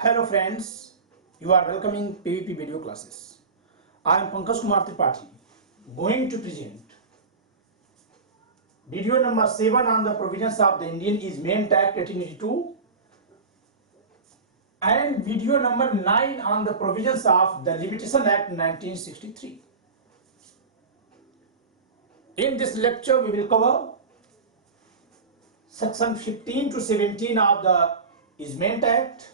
Hello friends, you are welcoming PVP video classes. I am Pankaj Kumar Tripathi, going to present video number 7 on the provisions of the Indian Easement Act 1882 and video number 9 on the provisions of the Limitation Act 1963. In this lecture we will cover section 15 to 17 of the Easement Act,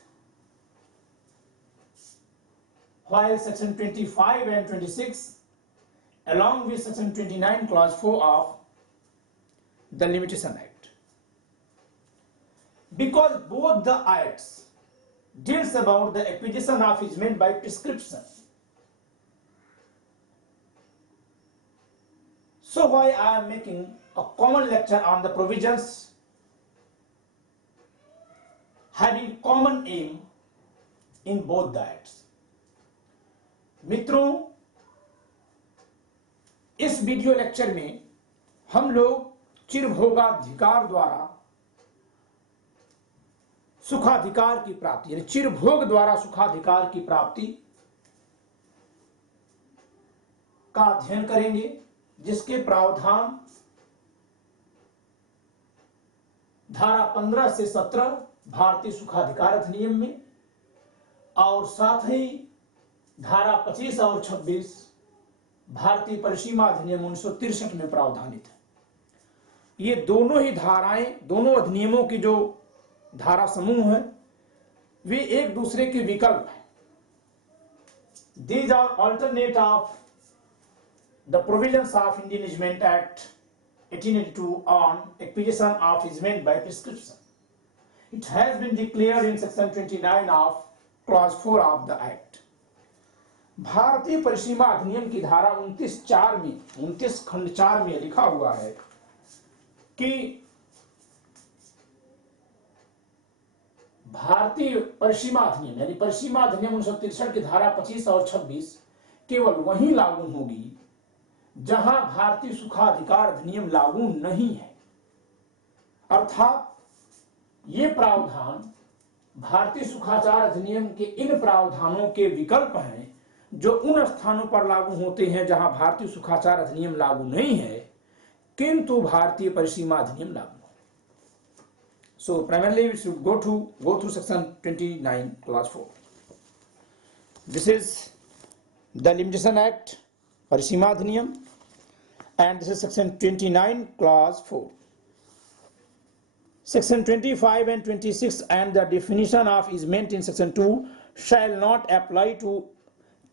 while section 25 and 26 along with section 29 clause 4 of the Limitation Act. Because both the acts deals about the acquisition of easement by prescription, so why I am making a common lecture on the provisions having common aim in both the acts. मित्रों, इस video lecture में हम लोग चिरभोगाधिकार द्वारा सुखाधिकार की प्राप्ति यानी चिरभोग द्वारा सुखाधिकार की प्राप्ति का अध्ययन करेंगे, जिसके प्रावधान धारा 15 से 17 भारतीय सुखाधिकार अधिनियम में और साथ ही धारा 25 और 26 भारतीय परिसीमा अधिनियम 1963 में प्रावधानित है। ये दोनों ही धाराएं, दोनों अधिनियमों की जो धारा समूह है वे एक दूसरे के विकल्प हैं। These are alternate of the provisions of Indian Easement Act 1882 on acquisition of easement by prescription. It has been declared in section 29 of clause 4 of the act. भारतीय परिसीमा अधिनियम की धारा 29 खंड 4 में लिखा हुआ है कि भारतीय परिसीमा अधिनियम यानी परिसीमा अधिनियम 1963 की धारा 25 और 26 केवल वहीं लागू होगी जहां भारतीय सुखाधिकार अधिनियम लागू नहीं है। अर्थात ये प्रावधान भारतीय सुखाचार अधिनियम के इन प्रावधानों के विकल्प हैं जो उन स्थानों पर लागू होते हैं जहां भारतीय सुखाचार अधिनियम लागू नहीं है किंतु भारतीय परिसीमा अधिनियम लागू है। So primarily we should go through section 29 clause 4. This is the Limitation Act परिसीमा अधिनियम and this is section 29 clause 4. Section 25 and 26 and the definition of easement in section 2 shall not apply to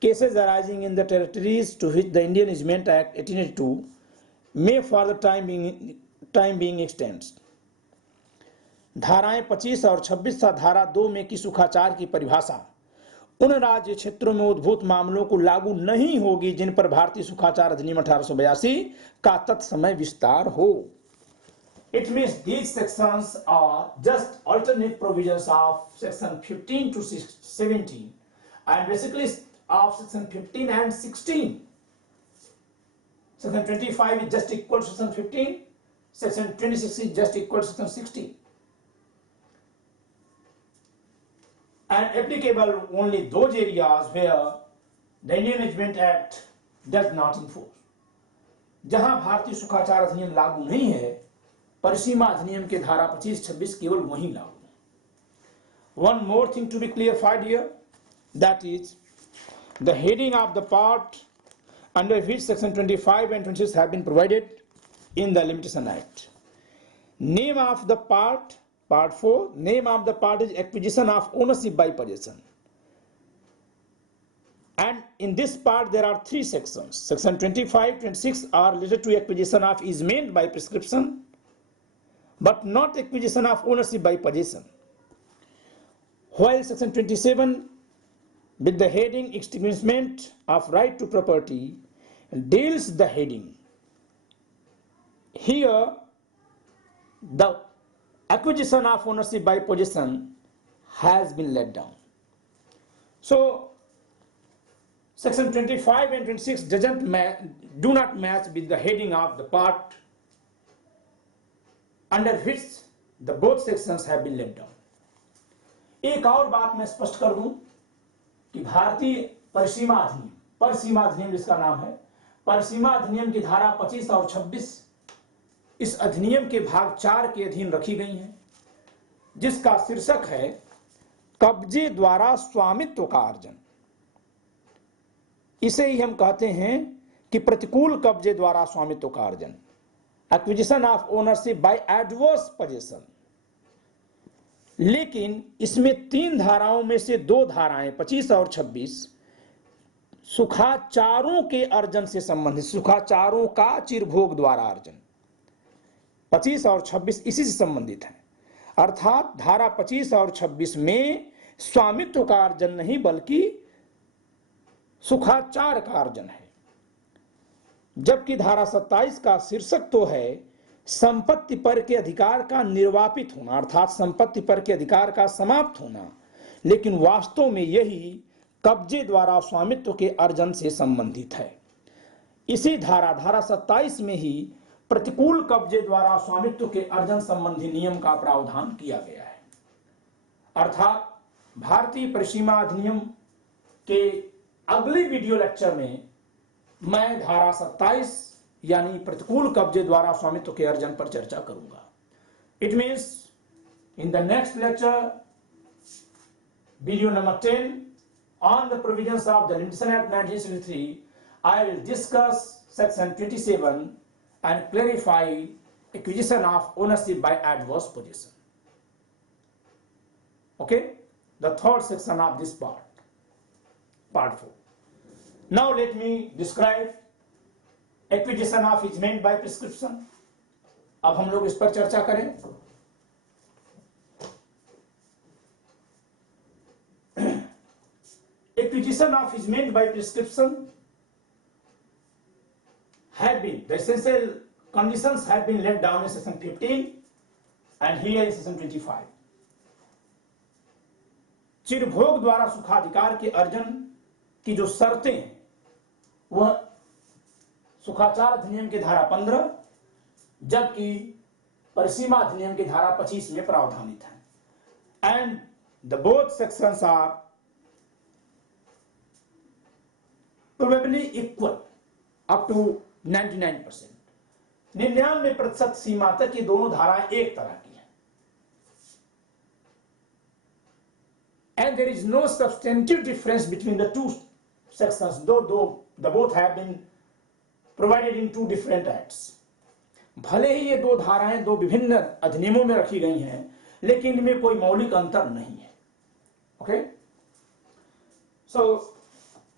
cases arising in the territories to which the Indian Easement Act 1882 may for the time being extends. धाराएं 25 और 26 धारा 2 में की सुखाचार की परिभाषा उन राज्य क्षेत्रों में उद्भूत मामलों को लागू नहीं होगी जिन पर भारतीय सुखाचार अधिनियम 1882 का तत्समय विस्तार हो। It means these sections are just alternate provisions of section 15 to 17 and basically of section 15 and 16. Section 25 is just equal to section 15, section 26 is just equal to section 16. And applicable only those areas where the Indian Easement Act does not enforce. जहां भारतीय सुखाचार अधिनियम लागू नहीं है, परिसीमा अधिनियम के धारा 25-26 केवल वहीं लागू है। One more thing to be clarified here, that is the heading of the part under which section 25 and 26 have been provided in the Limitation Act. Name of the part 4, name of the part is acquisition of ownership by possession. And in this part there are 3 sections. Section 25, 26 are related to acquisition of easement by prescription, but not acquisition of ownership by possession. While section 27 with the heading extinguishment of right to property deals the heading. Here the acquisition of ownership by possession has been let down. So section 25 and 26 do not match with the heading of the part under which the both sections have been let down. एक और बात मैं स्पष्ट कर दूं कि भारतीय परिसीमा अधिनियम, परसीमा अधिनियम जिसका नाम है, परसीमा अधिनियम की धारा 25 और 26 इस अधिनियम के भाग 4 के अधीन रखी गई हैं, जिसका शीर्षक है कब्जे द्वारा स्वामित्व का अर्जन। इसे ही हम कहते हैं कि प्रतिकूल कब्जे द्वारा स्वामित्व का अर्जन, acquisition of ownership by adverse possession. लेकिन इसमें 3 धाराओं में से 2 धाराएं 25 और 26 सुखाचारों के अर्जन से संबंधित, सुखाचारों का चिरभोग द्वारा अर्जन, 25 और 26 इसी से संबंधित है। अर्थात धारा 25 और 26 में स्वामित्व का अर्जन नहीं बल्कि सुखाचार का अर्जन है, जबकि धारा 27 का शीर्षक तो है संपत्ति पर के अधिकार का निर्वापित होना, अर्थात संपत्ति पर के अधिकार का समाप्त होना, लेकिन वास्तव में यही कब्जे द्वारा स्वामित्व के अर्जन से संबंधित है। इसी धारा 27 में ही प्रतिकूल कब्जे द्वारा स्वामित्व के अर्जन संबंधी नियम का प्रावधान किया गया है। अर्थात भारतीय परिसीमा अधिनियम के अगले वीडियो लेक्चर में मैं धारा 27 यानी प्रतिकूल कब्जे द्वारा स्वामित्व के अर्जन पर चर्चा करूंगा। It means in the next lecture, video number 10 on the provisions of the Limitation Act 1963, I will discuss section 27 and clarify acquisition of ownership by adverse possession. Okay, the third section of this part 4. Now let me describe acquisition of easement by prescription. अब हम लोग इस पर चर्चा करें। Acquisition of easement by prescription have been, the essential conditions have been laid down in section 15 and here in section 25. चिरभोग द्वारा सुखाधिकार के अर्जन की जो शर्तें हैं वह सुखाचार अधिनियम की धारा 15 जबकि परिसीमा अधिनियम की धारा 25 में प्रावधानित है। And the both sections are probably equal up to 99%, 99% सीमा तक ये दोनों धाराएं एक तरह की हैं। And there is no substantive difference between the two sections, though the both have been provided in 2 different acts. भले ही ये 2 धाराएं 2 विभिन्न अधिनियमों में रखी गई हैं, लेकिन इनमें कोई मौलिक अंतर नहीं है। Okay? So,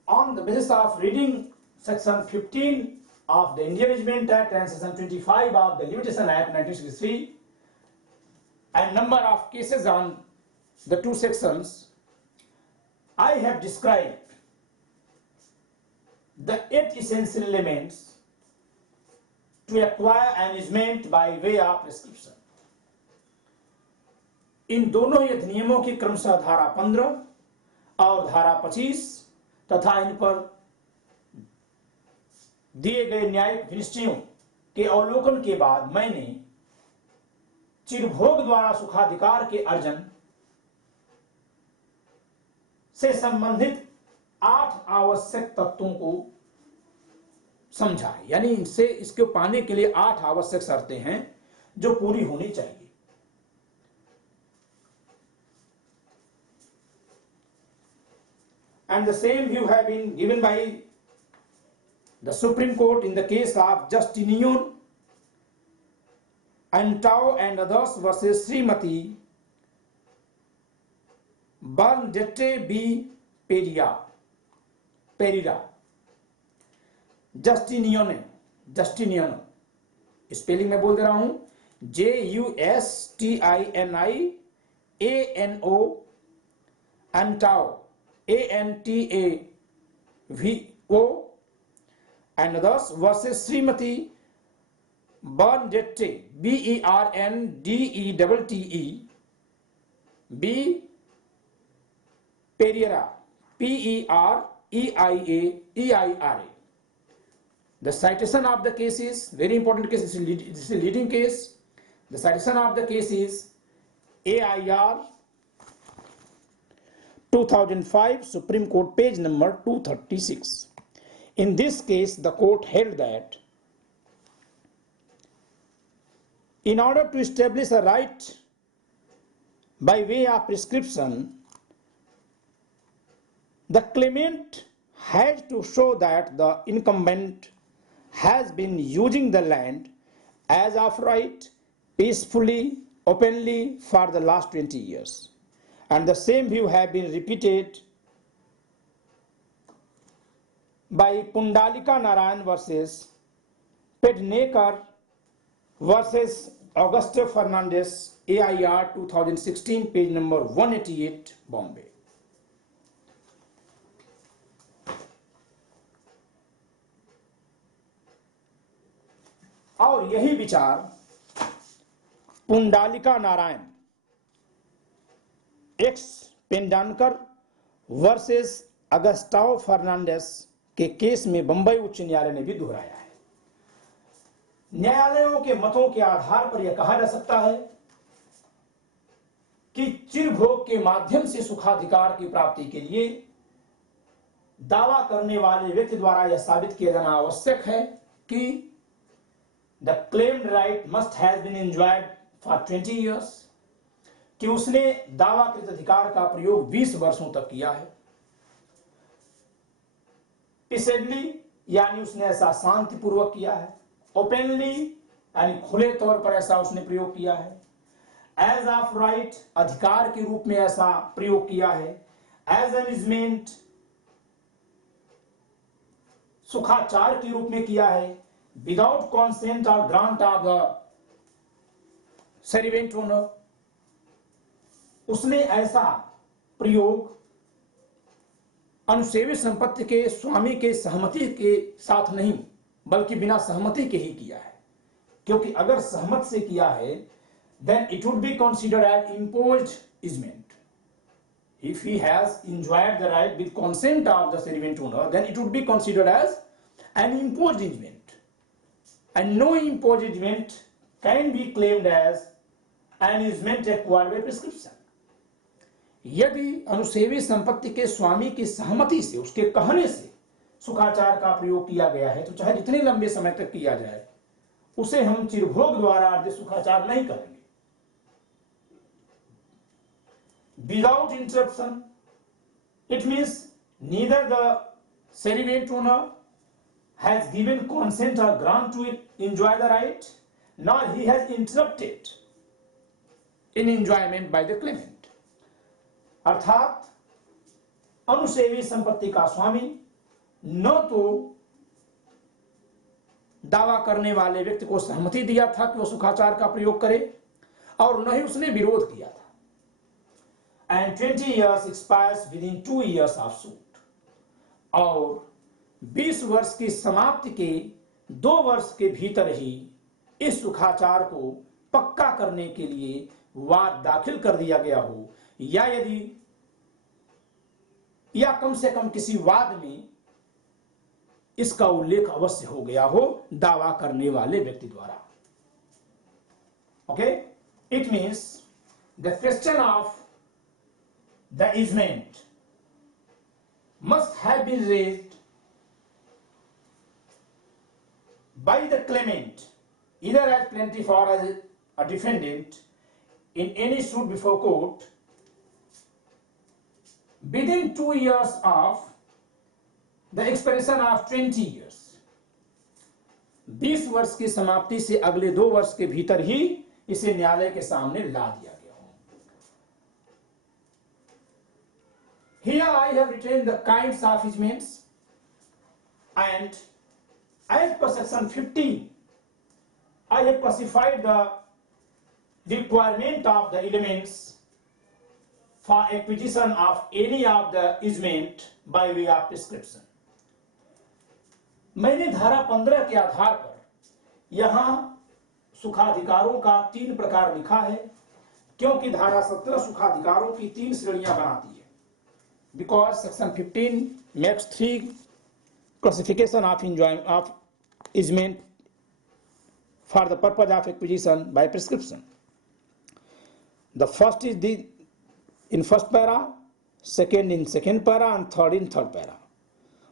on the basis of reading section 15 of the Indian Easement Act and section 25 of the Limitation Act 1963 and number of cases on the 2 sections, I have described the 8 essential elements to acquire an easement by way of prescription. इन दोनों ही अधिनियमों की क्रमशः धारा 15 और धारा 25 तथा इन पर दिए गए न्यायिक विनिश्चयों के अवलोकन के बाद मैंने चिरभोग द्वारा सुखाधिकार के अर्जन से संबंधित 8 आवश्यक तत्वों को समझा है, यानी इनसे इसको पाने के लिए 8 आवश्यक शर्तें हैं जो पूरी होनी चाहिए। And the same view have been given by the Supreme Court in the case of Justinian Antau and others versus Srimati Bernadette B. Pereira. Justinian spelling में बोल दे रहा हूं, JUSTINIANO Antau ANTAVO and others versus Srimati Bernadette BERNDETTE B. Pereira PEREIA. The citation of the case is very important case. This is a leading case. The citation of the case is AIR 2005, Supreme Court, page number 236. In this case, the court held that in order to establish a right by way of prescription, the claimant has to show that the incumbent has been using the land as of right peacefully, openly for the last 20 years. And the same view have been repeated by Pundalika Narayan versus Pedneker versus Augusto Fernandez, AIR 2016, page number 188, Bombay. और यही विचार पुंडालिका Narayan x पेंडानकर versus अगस्टाओ Fernandes के case में बंबई उच्च न्यायालय ने भी दोहराया है। न्यायालयों के मतों के आधार पर यह कहा जा सकता है कि चिरभोग के माध्यम से सुखाधिकार की प्राप्ति के लिए दावा करने वाले व्यक्ति द्वारा यह साबित किया जाना आवश्यक है कि the claimed right must have been enjoyed for 20 years, कि उसने दावाकृत अधिकार का प्रयोग 20 वर्षों तक किया है। peaceably यानी उसने ऐसा शांतिपूर्वक किया है। openly यानी खुले तौर पर ऐसा उसने प्रयोग किया है। as of right अधिकार के रूप में ऐसा प्रयोग किया है। as an easement सुखाचार के रूप में किया है। without consent or grant of the servant owner, उसने ऐसा प्रयोग अनुसेवित संपत्ति के स्वामी के सहमति के साथ नहीं बल्कि बिना सहमति के ही किया है, क्योंकि अगर सहमत से किया है then it would be considered as imposed easement. If he has enjoyed the right with consent of the servant owner, then it would be considered as an imposed easement. And no imposed easement can be claimed as an easement acquired by prescription. यदि अनुसेवी संपत्ति के स्वामी की सहमति से, उसके कहने से सुखाचार का प्रयोग किया गया है, तो चाहे जितने लंबे समय तक किया जाए उसे हम चिरभोग द्वारा अर्जित सुखाचार नहीं करेंगे। Without interruption, it means neither the servant owner has given consent or grant to it, enjoy the right, nor he has interrupted in enjoyment by the claimant. अर्थात अनुसेवी संपत्ति का स्वामी न तो दावा करने वाले व्यक्ति को सहमति दिया था कि वह सुखाचार का प्रयोग करे और न ही उसने विरोध किया था। And 20 years expires within 2 years of suit. और 20 वर्ष की समाप्ति के 2 वर्ष के भीतर ही इस सुखाचार को पक्का करने के लिए वाद दाखिल कर दिया गया हो, या कम से कम किसी वाद में इसका उल्लेख अवश्य हो गया हो दावा करने वाले व्यक्ति द्वारा। Okay, it means the question of the easement must have been raised by the claimant either as plaintiff or as a defendant in any suit before court within 2 years of the expiration of 20 years. 20 वर्ष की समाप्ति से अगले 2 वर्ष के भीतर ही इसे न्यायालय के सामने ला दिया। Here I have written the kinds of easements, and as per section 15, I have specified the requirement of the elements for acquisition of any of the easement by way of prescription. मैंने धारा 15 के आधार पर यहां सुखाधिकारों का 3 प्रकार लिखा है, क्योंकि धारा 17 सुखाधिकारों की 3 श्रेणियां बनाती है। Because section 15 makes 3 classification of enjoyment of easement for the purpose of acquisition by prescription. The first is in first para, second in second para, and third in third para.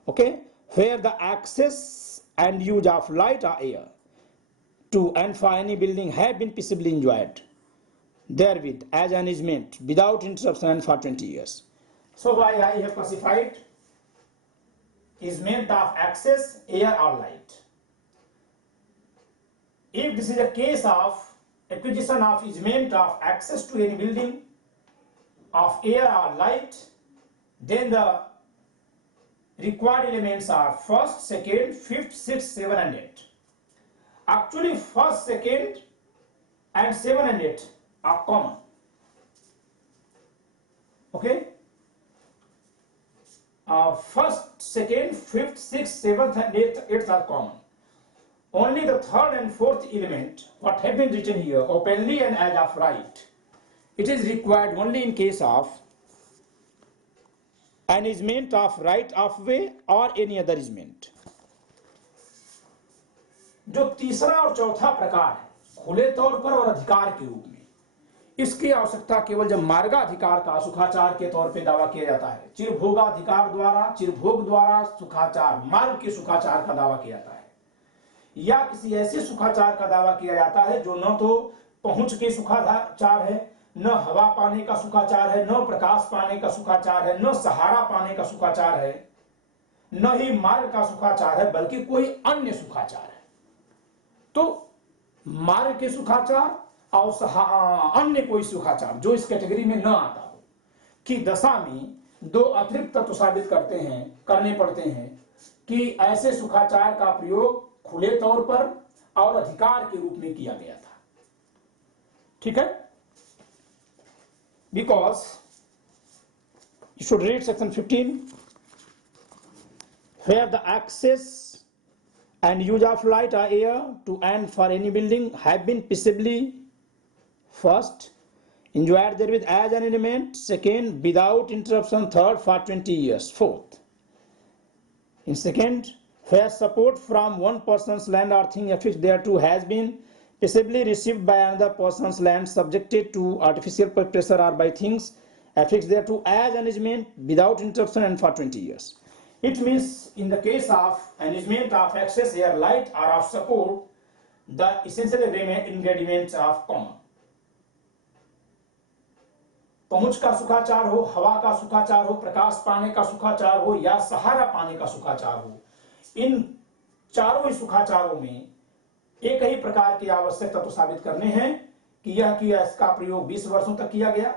Okay, where the access and use of light or air to and for any building have been peaceably enjoyed therewith as an easement without interruption and for 20 years. So why I have classified easement of access, air or light. If this is a case of acquisition of easement of access to any building of air or light, then the required elements are first, second, fifth, sixth, 7 and 8. Actually first, second and 7 and 8 are common. Okay? First, second, fifth, sixth, seventh and eighth are common. Only the third and fourth element, what have been written here, openly and as of right, it is required only in case of an easement of right of way or any other easement. जो तीसरा और चौथा प्रकार है खुले तौर पर और अधिकार के रूप में, इसकी आवश्यकता केवल जब मार्गाधिकार का सुखाचार के तौर पे दावा किया जाता है, चिरभोगाधिकार द्वारा, चिरभोग द्वारा सुखाचार, मार्ग के सुखाचार का दावा किया जाता है, या किसी ऐसे सुखाचार का दावा किया जाता है जो न तो पहुंच के सुखाचार है, न हवा पाने का सुखाचार है, न प्रकाश पाने का सुखाचार है, न सहारा पाने का सुखाचार है, न ही मार्ग का सुखाचार है, बल्कि कोई अन्य सुखाचार है। तो मार्ग के सुखाचार और अन्य कोई सुखाचार जो इस कैटेगरी में न आता हो कि दशा में दो अतिरिक्त तत्व साबित करने पड़ते हैं कि ऐसे सुखाचार का प्रयोग खुले तौर पर और अधिकार के रूप में किया गया था। ठीक है, because you should read section 15 where the access and use of light or air to and for any building have been peaceably first enjoyed therewith as an element, second without interruption, third for 20 years, fourth in second where support from one person's land or thing affixed thereto has been peaceably received by another person's land subjected to artificial pressure or by things affixed thereto as an easement without interruption and for 20 years. It means in the case of an easement of access, air, light or of support, the essential ingredients of common. पहुंच का सुखाचार हो, हवा का सुखाचार हो, प्रकाश पाने का सुखाचार हो या सहारा पाने का सुखाचार हो, इन चारों ही सुखाचारों में एक ही प्रकार की आवश्यकता तो साबित करने हैं कि यह कि इसका प्रयोग 20 वर्षों तक किया गया,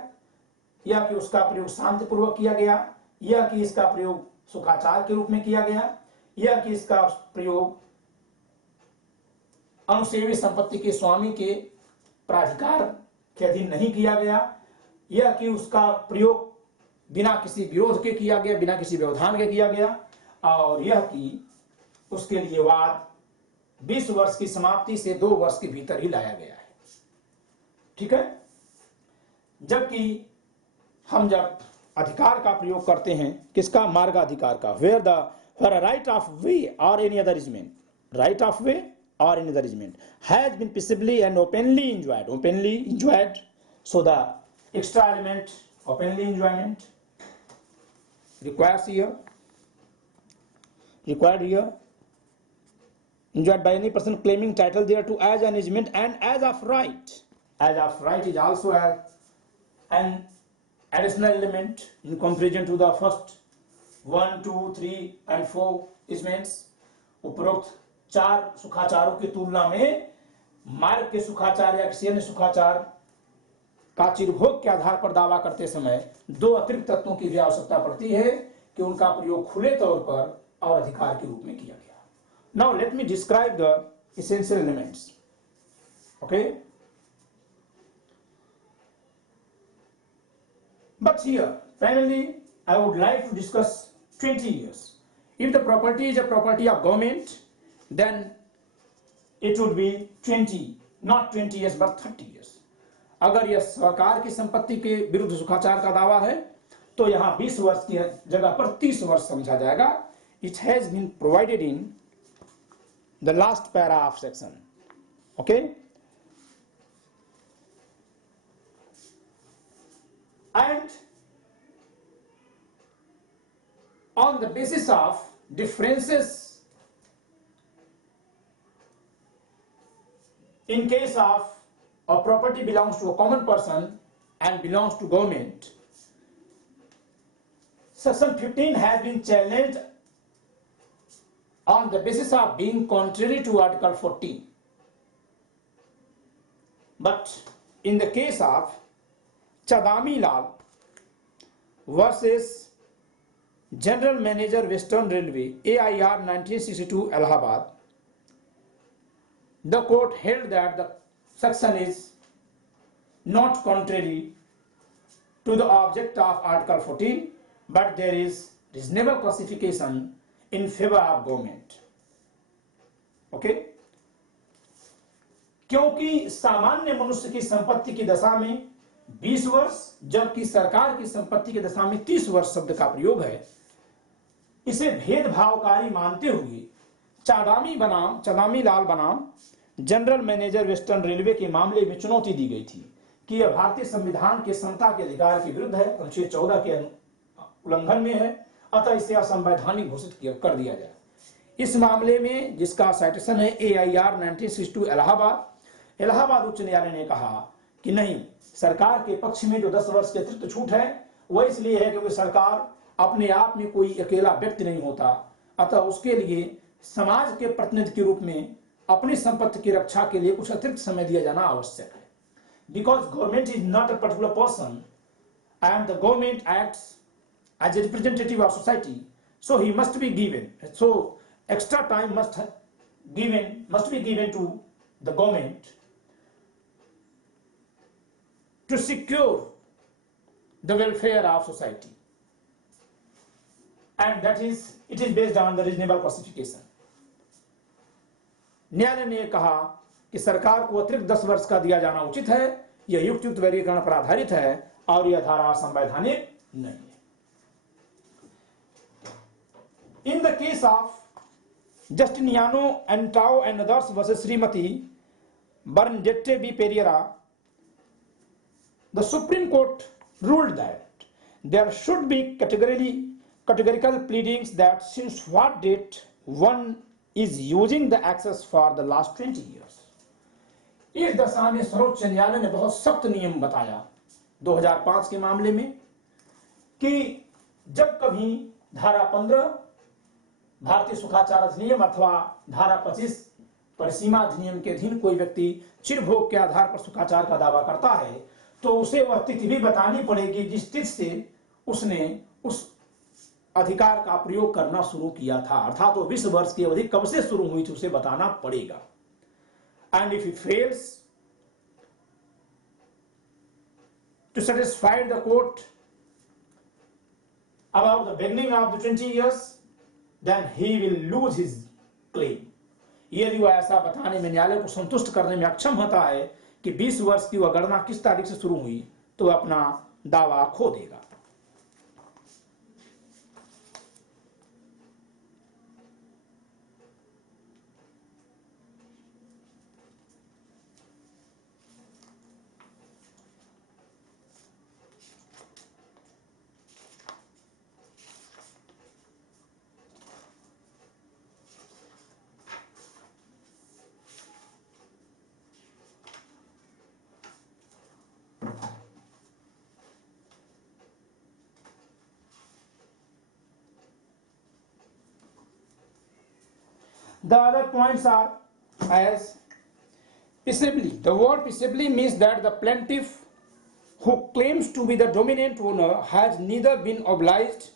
या कि उसका प्रयोग शांतिपूर्वक किया गया, या कि इसका प्रयोग सुखाचार के रूप में किया गया, या कि इसका प्रयोग अनुसेवी संपत्ति के स्वामी के प्राधिकार के अधीन नहीं किया गया, या कि उसका प्रयोग बिना किसी विरोध के किया गया, बिना किसी व्यवधान के किया गया, और यह कि उसके लिए वाद 20 वर्ष की समाप्ति से 2 वर्ष के भीतर ही लाया गया है। ठीक है, जबकि हम जब अधिकार का प्रयोग करते हैं, किसका? मार्गाधिकार का, where a right of way or any other easement, right of way or any other easement has been peaceably and openly enjoyed, so the extra element openly enjoyment required here, enjoyed by any person claiming title thereto as an easement and as of right. As of right is also an additional element in comparison to the first 1, 2, 3 and 4 easements. उपरोक्त 4 सुखाचारों की तुलना में मार्ग के सुखाचार या किसी अन्य सुखाचार का चिरभोग के आधार पर दावा करते समय 2 अतिरिक्त तत्वों की भी आवश्यकता पड़ती है कि उनका प्रयोग खुले तौर पर और अधिकार के रूप में किया गया। Now let me describe the essential elements. Okay, but here finally I would like to discuss 20 years. If the property is a property of government, then it would be 20, not 20 years but 30 years. अगर यह सरकार की संपत्ति के विरुद्ध सुखाचार का दावा है तो यहाँ 20 वर्ष की जगह पर 30 वर्ष समझा जाएगा। It has been provided in the last para of section. Okay, and on the basis of differences in case of a property belongs to a common person and belongs to government. Section 15 has been challenged on the basis of being contrary to Article 14. But in the case of Chadami Lal versus General Manager Western Railway, AIR 1962 Allahabad, the court held that the section is not contrary to the object of Article 14, but there is reasonable classification in favor of government. Okay? क्योंकि सामान्य मनुष्य की संपत्ति की दशा में 20 वर्ष, जबकि सरकार की संपत्ति की दशा में 30 वर्ष शब्द का प्रयोग है, इसे भेदभावकारी मानते हुए चादामी लाल बनाम जनरल मैनेजर वेस्टर्न रेलवे के मामले में चुनौती दी गई थी कि यह भारतीय संविधान के समता के अधिकार के विरुद्ध है, अनुच्छेद 14 के उल्लंघन में है, अतः इसे असंवैधानिक घोषित कर दिया जाए। इस मामले में जिसका साइटेशन है AIR 1962 इलाहाबाद उच्च न्यायालय ने कहा कि नहीं, सरकार के पक्ष में जो 10 वर्ष की अतिरिक्त छूट है वह इसलिए है क्योंकि सरकार अपने आप में कोई अकेला व्यक्ति नहीं होता, अतः उसके लिए समाज के प्रतिनिधि के रूप में अपनी संपत्ति की रक्षा के लिए कुछ अतिरिक्त समय दिया जाना आवश्यक है। Because government is not a particular person and the government acts as a representative of society, so he must be given, so extra time must be given to the government to secure the welfare of society, and it is based on the reasonable classification. न्यायालय ने कहा कि सरकार को अतिरिक्त 10 वर्ष का दिया जाना उचित है, यह युक्त वर्गीकरण पर आधारित है और यह धारा संवैधानिक नहीं है। In the case of Justiniano Antao and others versus Srimati Bernadette V. Pereira, the Supreme Court ruled that there should be categorical pleadings that since what date one is using the access for the last 20 years. इस दशा में सर्वोच्च न्यायालय ने बहुत सख्त नियम बताया 2005 के मामले में कि जब कभी धारा 15 भारतीय सुखाचार अधिनियम अथवा धारा 25 परिसीमा अधिनियम के अधीन कोई व्यक्ति चिरभोग के आधार पर सुखाचार का दावा करता है तो उसे वह तिथि भी बतानी पड़ेगी जिस तिथि से उसने उस अधिकार का प्रयोग करना शुरू किया था, अर्थात वो 20 वर्ष की अवधि कब से शुरू हुई थी उसे बताना पड़ेगा। And if he fails to satisfy the court about the beginning of the 20 years, then he will lose his claim. यदि वह ऐसा बताने में न्यायालय को संतुष्ट करने में अक्षम होता है कि 20 वर्ष की वह गणना किस तारीख से शुरू हुई, तो वह अपना दावा खो देगा। The other points are as peaceably. The word peaceably means that the plaintiff who claims to be the dominant owner has neither been obliged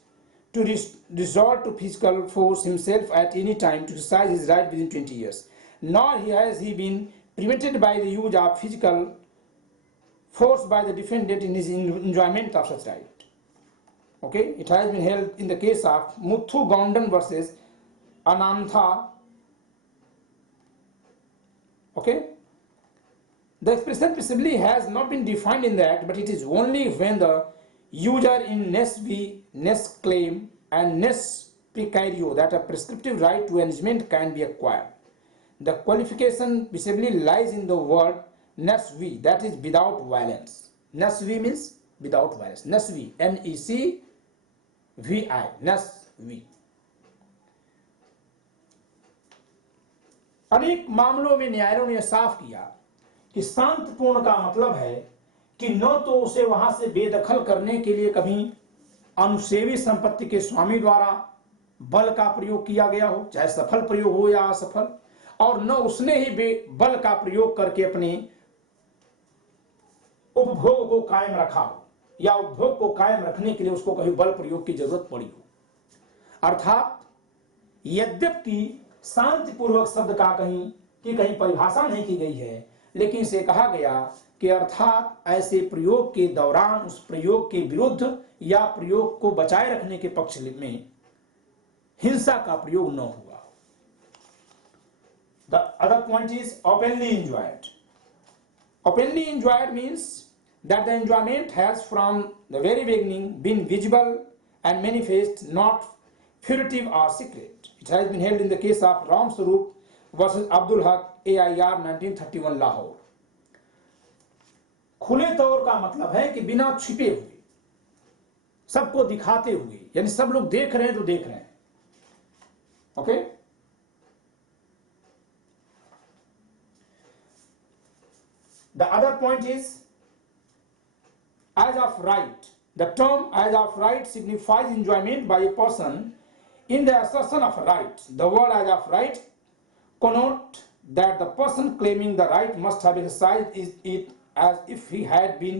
to resort to physical force himself at any time to exercise his right within 20 years, nor has he been prevented by the use of physical force by the defendant in his enjoyment of such right. Okay, it has been held in the case of Muthu Gondan versus Anantha. Okay, the expression peaceably has not been defined in the act, but it is only when the user in Nes v. Nes claim and Nes precario that a prescriptive right to arrangement can be acquired. The qualification peaceably lies in the word Nes v, that is without violence. Nes v means without violence. Nes v, N-E-C-V-I, Nes v. अनेक मामलों में न्यायालयों ने साफ किया कि शांतिपूर्ण का मतलब है कि न तो उसे वहां से बेदखल करने के लिए कभी अनुसेवी संपत्ति के स्वामी द्वारा बल का प्रयोग किया गया हो, चाहे सफल प्रयोग हो या असफल, और न उसने ही बल का प्रयोग करके अपने उपभोग को कायम रखा हो या उपभोग को कायम रखने के लिए उसको कभी बल प्रयोग की जरूरत पड़ी हो। अर्थात यद्यपि शांतिपूर्वक शब्द का कहीं परिभाषा नहीं की गई है, लेकिन इसे कहा गया कि अर्थात ऐसे प्रयोग के दौरान उस प्रयोग के विरुद्ध या प्रयोग को बचाए रखने के पक्ष में हिंसा का प्रयोग न हुआ। The other point is openly enjoyed. Openly enjoyed means that the enjoyment has from the very beginning been visible and manifest, not furtive or secret. It has been held in the case of Ram Swarup versus Abdul Haq, AIR 1931 Lahore. खुले तौर का मतलब है कि बिना छिपे हुए, सबको दिखाते हुए, यानी सब लोग देख रहे हैं तो देख रहे हैं। Okay The other point is as of right. The term as of right signifies enjoyment by a person in the assertion of a right. The word as of right connotes that the person claiming the right must have exercised it as if he had been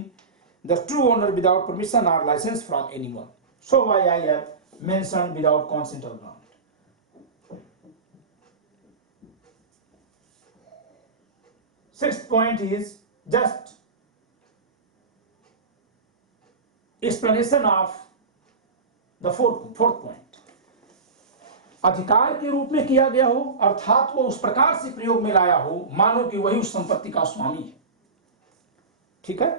the true owner without permission or license from anyone. So why I have mentioned without consent or grant. Sixth point is just explanation of the fourth point. अधिकार के रूप में किया गया हो, अर्थात वो उस प्रकार से प्रयोग में लाया हो मानो कि वही उस संपत्ति का स्वामी है। ठीक है।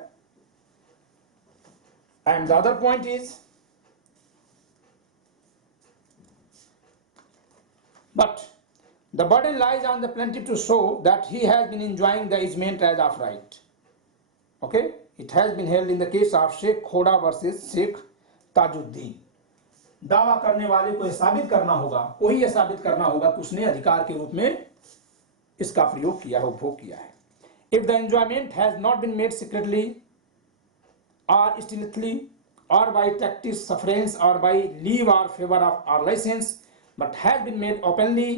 And the other point is but the burden lies on the plaintiff to show that he has been enjoying the easement as of right. Okay, it has been held in the case of Sheikh Khoda versus Sheikh Tajuddin. दावा करने वाले को यह साबित करना होगा, कोई यह साबित करना होगा कि उसने अधिकार के रूप में इसका प्रयोग किया है, उपभोग किया है। If the enjoyment has not been made secretly or stealthily or by tactics, sufferance or by leave or favor of or license, but has been made openly,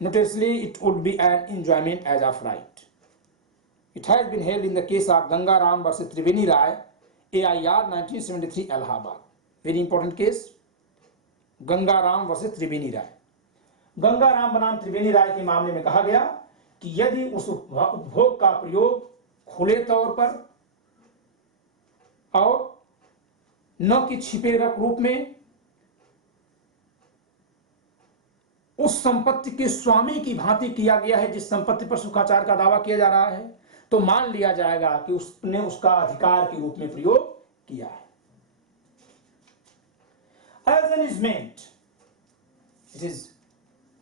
notoriously, it would be an enjoyment as of right. It has been held in the case of Ganga Ram versus Triveni Rai, AIR 1973 Allahabad. Very important case. Ganga Ram versus Triveni Rai. Ganga Ram बनाम त्रिवेणी राय के मामले में कहा गया कि यदि उस उपभोग का प्रयोग खुले तौर पर और न कि छिपे रूप में उस संपत्ति के स्वामी की भांति किया गया है, जिस संपत्ति पर सुखाचार का दावा किया जा रहा है, तो मान लिया जाएगा कि उसने उसका अधिकार के रूप में प्रयोग किया है। As an easement, it is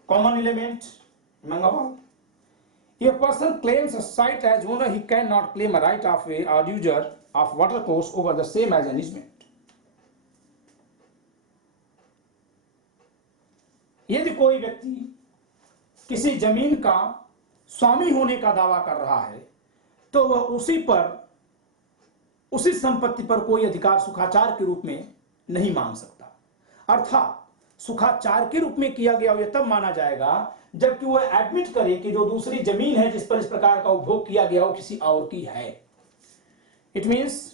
common element among all. If a person claims a site as owner, he cannot claim a right of way or user of water course over the same as an easement. यदि कोई व्यक्ति किसी जमीन का स्वामी होने का दावा कर रहा है तो वह उसी संपत्ति पर कोई अधिकार सुखाचार के रूप में नहीं मांग सकता। अर्थात सुखाचार के रूप में किया गया यह तब माना जाएगा जबकि वह एडमिट करे कि जो दूसरी जमीन है जिस पर इस प्रकार का उपभोग किया गया वो किसी और की है। It means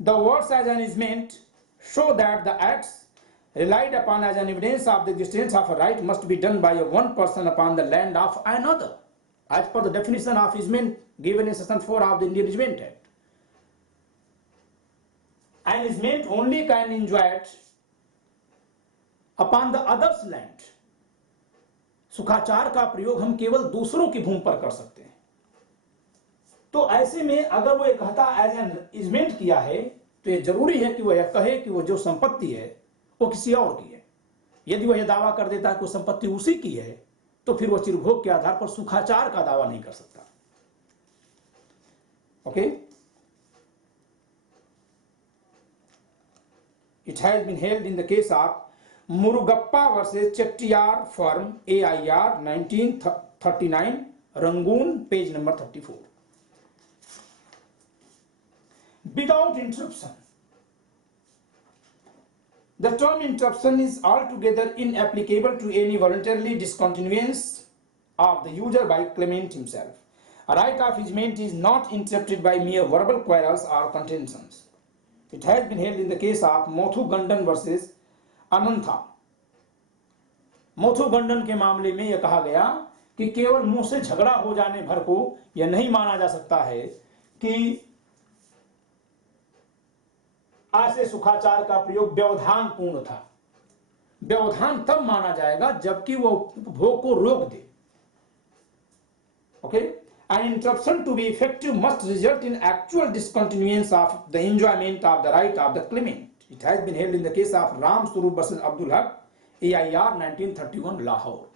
the words as an easement show that the acts relied upon as an evidence of the existence of a right must be done by one person upon the land of another, as per the definition of easement given in section 4 of the Indian Easement Act. An easement only can enjoy it upon the other's land. सुखाचार का प्रयोग हम केवल दूसरों की भूमि पर कर सकते हैं। तो ऐसे में अगर वो कहता एज एन इजमेंट किया है तो ये जरूरी है कि वह यह कहे कि वो जो संपत्ति है वो किसी और की है। यदि वह यह दावा कर देता है कि वो संपत्ति उसी की है तो फिर वह चिरभोग के आधार पर सुखाचार का दावा नहीं कर सकता। Okay, It has been held in the case of Murugappa versus Chettiar firm, AIR 1939, Rangoon, page number 34. Without interruption. The term interruption is altogether inapplicable to any voluntarily discontinuance of the user by claimant himself. A right of easement is not interrupted by mere verbal quarrels or contentions. It has been held in the case of Mothu-Gandon versus Anantha. मोथुगंडन के मामले में यह कहा गया कि केवल मुंह से झगड़ा हो जाने भर को यह नहीं माना जा सकता है कि ऐसे सुखाचार का प्रयोग व्यवधान पूर्ण था। व्यवधान तब माना जाएगा जबकि वो उपभोग को रोक दे। Okay? An interruption to be effective must result in actual discontinuance of the enjoyment of the right of the claimant. It has been held in the case of Ram Swarup versus Abdul Haq, AIR 1931, Lahore.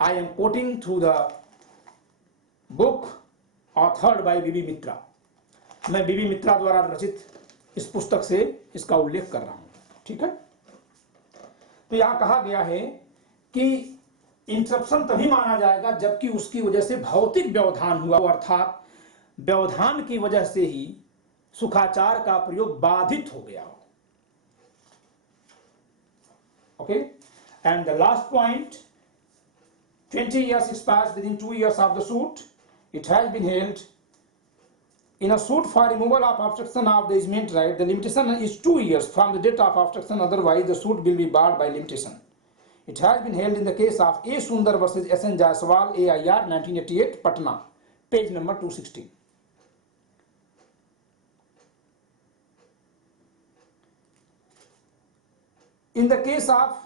I am quoting through the book authored by B.B. Mitra. मैं B.B. मित्रा द्वारा रचित इस पुस्तक से इसका उल्लेख कर रहा हूं। ठीक है, तो यहां कहा गया है कि इंटरप्शन तभी माना जाएगा जबकि उसकी वजह से भौतिक व्यवधान हुआ, अर्थात व्यवधान की वजह से ही सुखाचार का प्रयोग बाधित हो गया हो। Okay, and the last point, 20 years expires within 2 years of the suit. It has been held in a suit for removal of obstruction of the easement right. The limitation is 2 years from the date of obstruction, otherwise the suit will be barred by limitation. It has been held in the case of A. Sundar versus S.N. Jaiswal, AIR 1988, Patna, page number 216. In the case of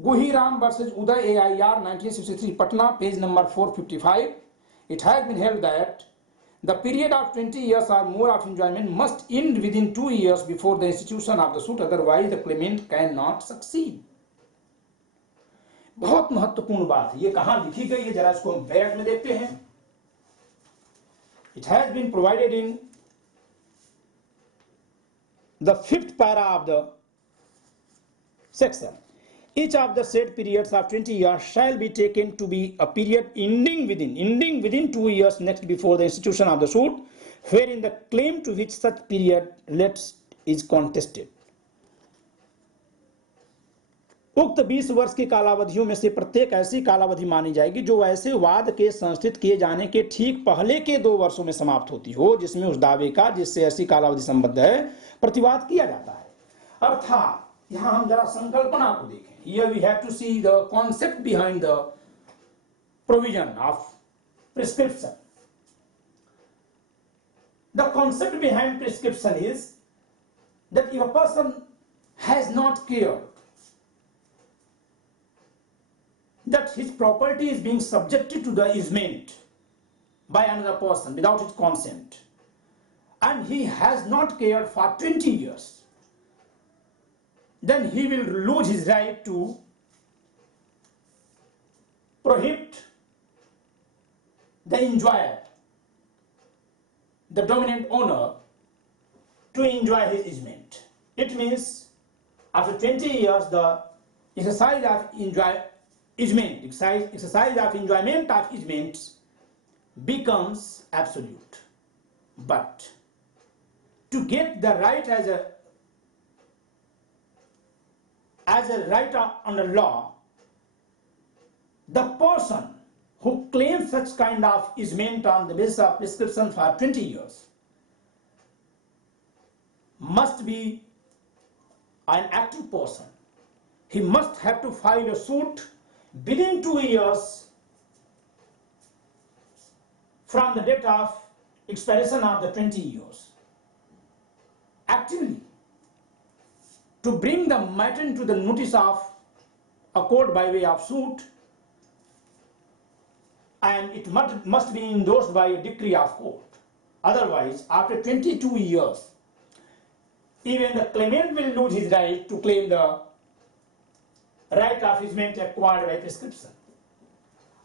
Guhiram versus Uday, AIR 1963, Patna, page number 455, it has been held that the period of 20 years or more of enjoyment must end within 2 years before the institution of the suit, otherwise the claimant cannot succeed. बहुत महत्वपूर्ण बात है। ये कहां लिखी गई है, जरा इसको हम बैक में देखते हैं। It has been provided in the 5th para of the section. Each of the said periods of 20 years shall be taken to be a period ending within 2 years next before the institution of the suit, wherein the claim to which such period relates is contested. उक्त 20 वर्ष की कालावधियों में से प्रत्येक ऐसी कालावधि मानी जाएगी जो ऐसे वाद के संस्थित किए जाने के ठीक पहले के 2 वर्षों में समाप्त होती हो जिसमें उस दावे का जिससे ऐसी कालावधि संबद्ध है प्रतिवाद किया जाता है। अर्थात यहां हम जरा संकल्पना को देखें। Here we have to see the concept behind the provision of prescription. The concept behind prescription is that if a person has not cared that his property is being subjected to the easement by another person without his consent, and he has not cared for 20 years, then he will lose his right to prohibit the enjoyer, the dominant owner, to enjoy his easement. It means after 20 years the exercise of enjoyment of easements becomes absolute. But to get the right as a right under law, the person who claims such kind of easement on the basis of prescription for 20 years must be an active person. He must have to file a suit within 2 years from the date of expiration of the 20 years. Actively, to bring the matter into the notice of a court by way of suit, and it must be endorsed by a decree of court. Otherwise, after 22 years, even the claimant will lose his right to claim the right of easement acquired by prescription.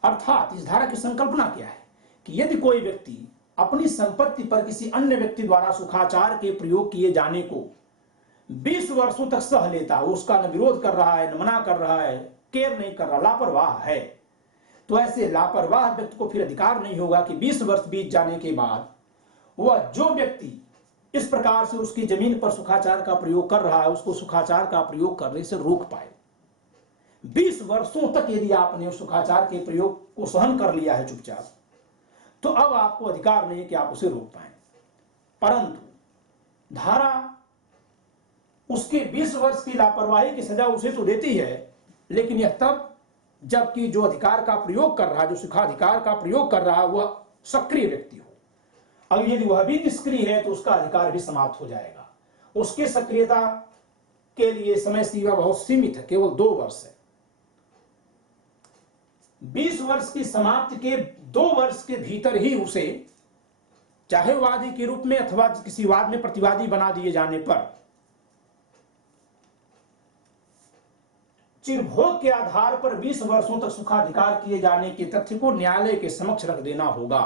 अर्थात इस धारा की संकल्पना क्या है कि यदि कोई व्यक्ति अपनी संपत्ति पर किसी अन्य व्यक्ति द्वारा सुखाचार के प्रयोग किए जाने को 20 वर्षों तक सह लेता है, उसका न विरोध कर रहा है, न मना कर रहा है, केयर नहीं कर रहा, लापरवाह है, तो ऐसे लापरवाह व्यक्ति को फिर अधिकार नहीं होगा कि 20 वर्ष बीत जाने के बाद वह जो व्यक्ति इस प्रकार से उसकी जमीन पर सुखाचार का प्रयोग कर रहा है उसको सुखाचार का प्रयोग करने से रोक पाए। 20 वर्षों तक यदि आपने उस सुखाचार के प्रयोग को सहन कर लिया है चुपचाप, तो अब आपको अधिकार नहीं कि आप उसे रोक पाए। परंतु धारा उसके 20 वर्ष की लापरवाही की सजा उसे तो देती है, लेकिन यह तब जबकि जो अधिकार का प्रयोग कर रहा है, जो सुखाधिकार का प्रयोग कर रहा है, वह सक्रिय व्यक्ति हो। अब यदि वह भी निष्क्रिय है तो उसका अधिकार भी समाप्त हो जाएगा। उसके सक्रियता के लिए समय सीमा बहुत सीमित है, केवल 2 वर्ष है। 20 वर्ष की समाप्ति के 2 वर्ष के भीतर ही उसे चाहे वादी के रूप में अथवा किसी वाद में प्रतिवादी बना दिए जाने पर चिरभोग के आधार पर 20 वर्षों तक सुखाधिकार किए जाने के तथ्य को न्यायालय के समक्ष रख देना होगा,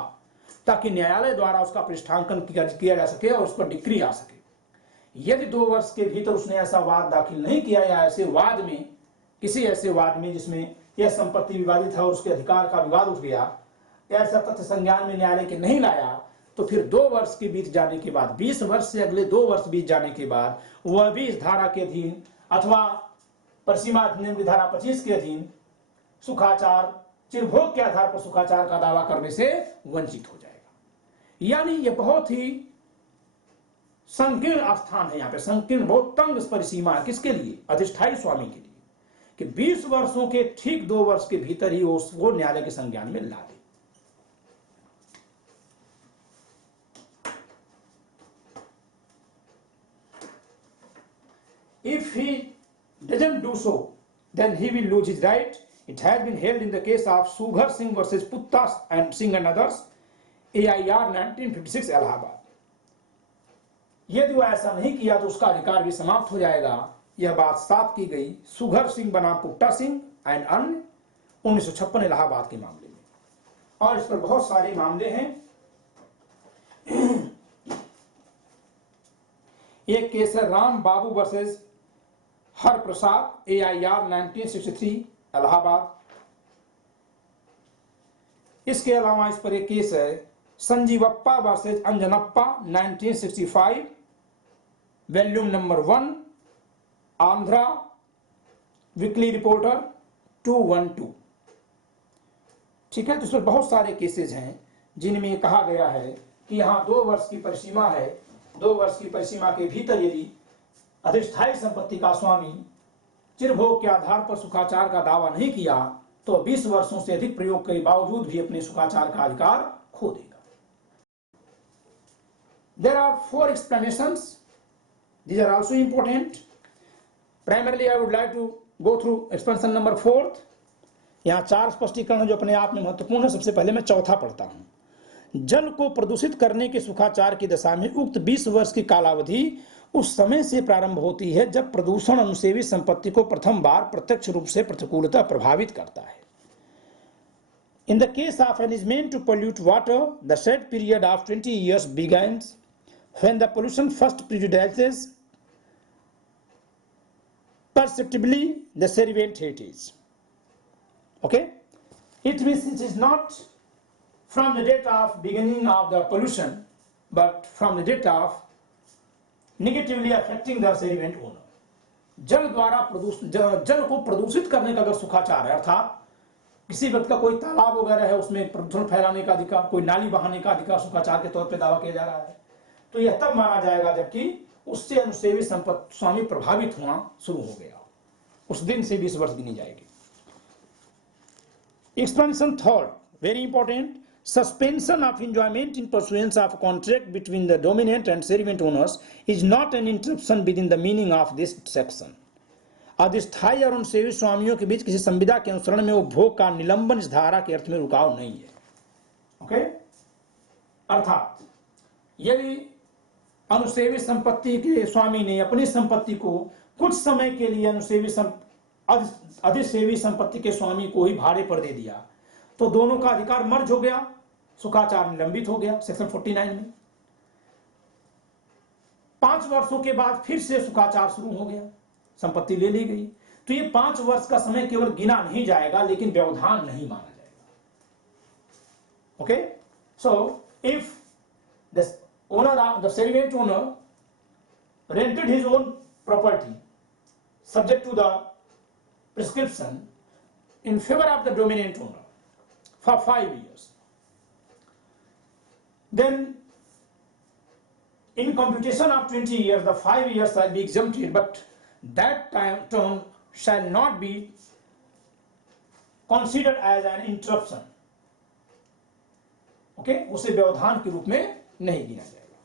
ताकि न्यायालय द्वारा उसका पृष्ठांकन किया जा सके और उस पर डिक्री आ सके। यदि 2 वर्ष के भीतर उसने ऐसा वाद दाखिल नहीं किया या ऐसे वाद में, किसी ऐसे वाद में जिसमें यह संपत्ति विवादित है और उसके अधिकार का विवाद उठ गया, ऐसा तथ्य संज्ञान में न्यायालय के नहीं लाया, तो फिर 2 वर्ष के बीत जाने के बाद, 20 वर्ष से अगले 2 वर्ष बीत जाने के बाद वह भी इस धारा के अधीन अथवा परिसीमा अधिनियम की धारा 25 के अधीन सुखाचार, चिरभोग के आधार पर सुखाचार का दावा करने से वंचित हो जाएगा। यानी यह बहुत ही संकीर्ण स्थान है, यहां पे संकीर्ण, बहुत तंग परिसीमा है। किसके लिए? अधिष्ठायी स्वामी के लिए, कि 20 वर्षों के ठीक 2 वर्ष के भीतर ही वो न्यायालय के संज्ञान में ला दे। If he doesn't do so, then he will lose his right. It has been held in the case of Sughar Singh versus Putta and Singh and others, AIR 1956 Allahabad. यदि वो ऐसा नहीं किया तो उसका अधिकार भी समाप्त हो जाएगा। यह बात साफ की गई सुघर सिंह बनाम पुट्टा सिंह एंड अन्य 1956 इलाहाबाद के मामले में, और इस पर बहुत सारे मामले हैं। एक केस है राम बाबू वर्सेस हर प्रसाद, AIR 1963 इलाहाबाद। इसके अलावा इस पर एक केस है Sanjivappa versus Anjanappa 1965, volume number 1, Andhra weekly reporter 212। ठीक है, तो इसमें बहुत सारे केसेस हैं जिनमें कहा गया है कि यहां 2 वर्ष की परिसीमा है। 2 वर्ष की परिसीमा के भीतर यदि अधिष्ठायी संपत्ति का स्वामी चिरभोग के आधार पर सुखाचार का दावा नहीं किया तो 20 वर्षों से अधिक प्रयोग के बावजूद भी अपने सुखाचार का अधिकार खो देगा। There are 4 explanations. These are also important. Primarily, I would like to go through explanation number 4. यहाँ 4 स्पष्टीकरण जो अपने आप में महत्वपूर्ण है। सबसे पहले मैं चौथा पढ़ता हूं। जल को प्रदूषित करने के सुखाचार की दशा में उक्त 20 वर्ष की कालावधि उस समय से प्रारंभ होती है जब प्रदूषण अनुसेवी संपत्ति को प्रथम बार प्रत्यक्ष रूप से प्रतिकूलता प्रभावित करता है। In the case of an easement to pollute water, the said period of 20 years begins when the pollution first prejudices perceptibly the servant heritage. Okay? It means it is not from the date of beginning of the pollution, but from the date of negatively affecting the servant owner. जल द्वारा जल को प्रदूषित करने का अगर सुखाचार है, अर्थात किसी व्यक्ति का कोई तालाब वगैरह है उसमें प्रदूषण फैलाने का अधिकार, कोई नाली बहाने का अधिकार सुखाचार के तौर पे दावा किया जा रहा है, तो यह तब माना जाएगा जबकि उससे अनुसेवी संपत्ति स्वामी प्रभावित होना शुरू हो गया, उस दिन से 20 वर्ष गिनी जाएगी। Expansion third, very important, suspension of enjoyment in pursuance of a contract between the dominant and servant owners is not an interruption within the meaning of this section. अधिष्ठायी और अनुसेवी स्वामियों के बीच किसी संविदा के अनुसरण में उपभोग का निलंबन इस धारा के अर्थ में रुकाव नहीं है। ओके? अर्थात यदि अनुसेवी संपत्ति के स्वामी ने अपनी संपत्ति को कुछ समय के लिए अधिसेवी संपत्ति के स्वामी को ही भाड़े पर दे दिया तो दोनों का अधिकार मर्ज हो गया, सुखाचार निलंबित हो गया सेक्शन 49 में। 5 वर्षों के बाद फिर से सुखाचार शुरू हो गया, संपत्ति ले ली गई, तो ये 5 वर्ष का समय केवल गिना नहीं जाएगा, लेकिन व्यवधान नहीं माना जाएगा। Okay, so if the owner, the servient owner rented his own property subject to the prescription in favor of the dominant owner for 5 years, then in computation of 20 years the 5 years shall be exempted, but that term shall not be considered as an interruption. Okay, उसे व्यवधान के रूप में नहीं गिना जाएगा।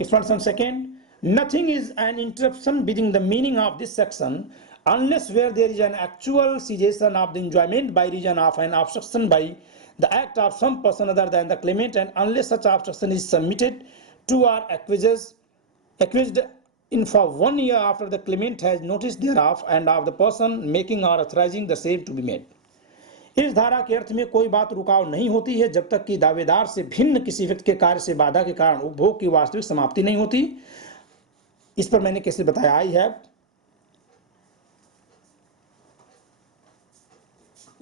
Explanation second, nothing is an interruption within the meaning of this section unless where there is an actual cessation of the enjoyment by reason of an obstruction by the act of some person other than the claimant, and unless such obstruction is submitted to or acquiesced in for 1 year after the claimant has notice thereof and of the person making or authorizing the same to be made. इस धारा के अर्थ में कोई बात रुकाव नहीं होती है जब तक कि दावेदार से भिन्न किसी व्यक्ति के कार्य से बाधा के कारण उपभोग की वास्तविक समाप्ति नहीं होती। इस पर मैंने कैसे बताया, I have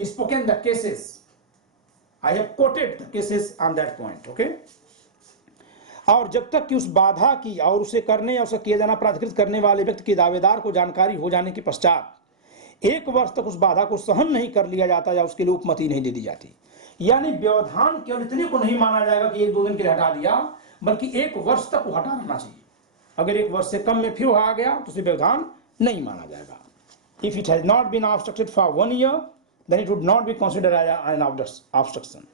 spoken the cases, I have quoted the cases on that point. Okay, और जब तक कि उस बाधा की और उसे करने या उसे किया जाना प्राधिकृत करने वाले व्यक्ति के दावेदार को जानकारी हो जाने के पश्चात 1 वर्ष तक उस बाधा को सहन नहीं कर लिया जाता या उसके लिए उपमति नहीं दे दी जाती। यानी व्यवधान केवल इतने को नहीं माना जाएगा कि 1-2 दिन के लिए हटा दिया, बल्कि 1 वर्ष तक वो हटा रहना चाहिए। अगर 1 वर्ष से कम में फिर आ गया तो उसे व्यवधान नहीं माना जाएगा। If it has not been obstructed for 1 year, then it would not be considered as an obstruction.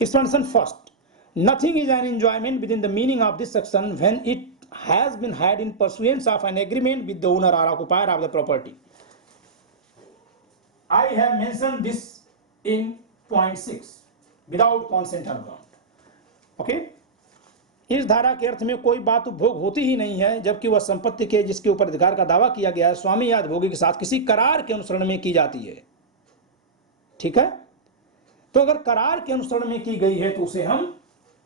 Explanation first, nothing is an enjoyment within the meaning of this section when it has been had in pursuance of an agreement with the owner or occupier of the property. I have mentioned this in point 6, without consent or grant. Okay? इस धारा के अर्थ में कोई बात उपभोग होती ही नहीं है जबकि वह संपत्ति के जिसके ऊपर अधिकार का दावा किया गया है स्वामी या अधिभोगी के साथ किसी करार के अनुसरण में की जाती है। ठीक है, तो अगर करार के अनुसरण में की गई है तो उसे हम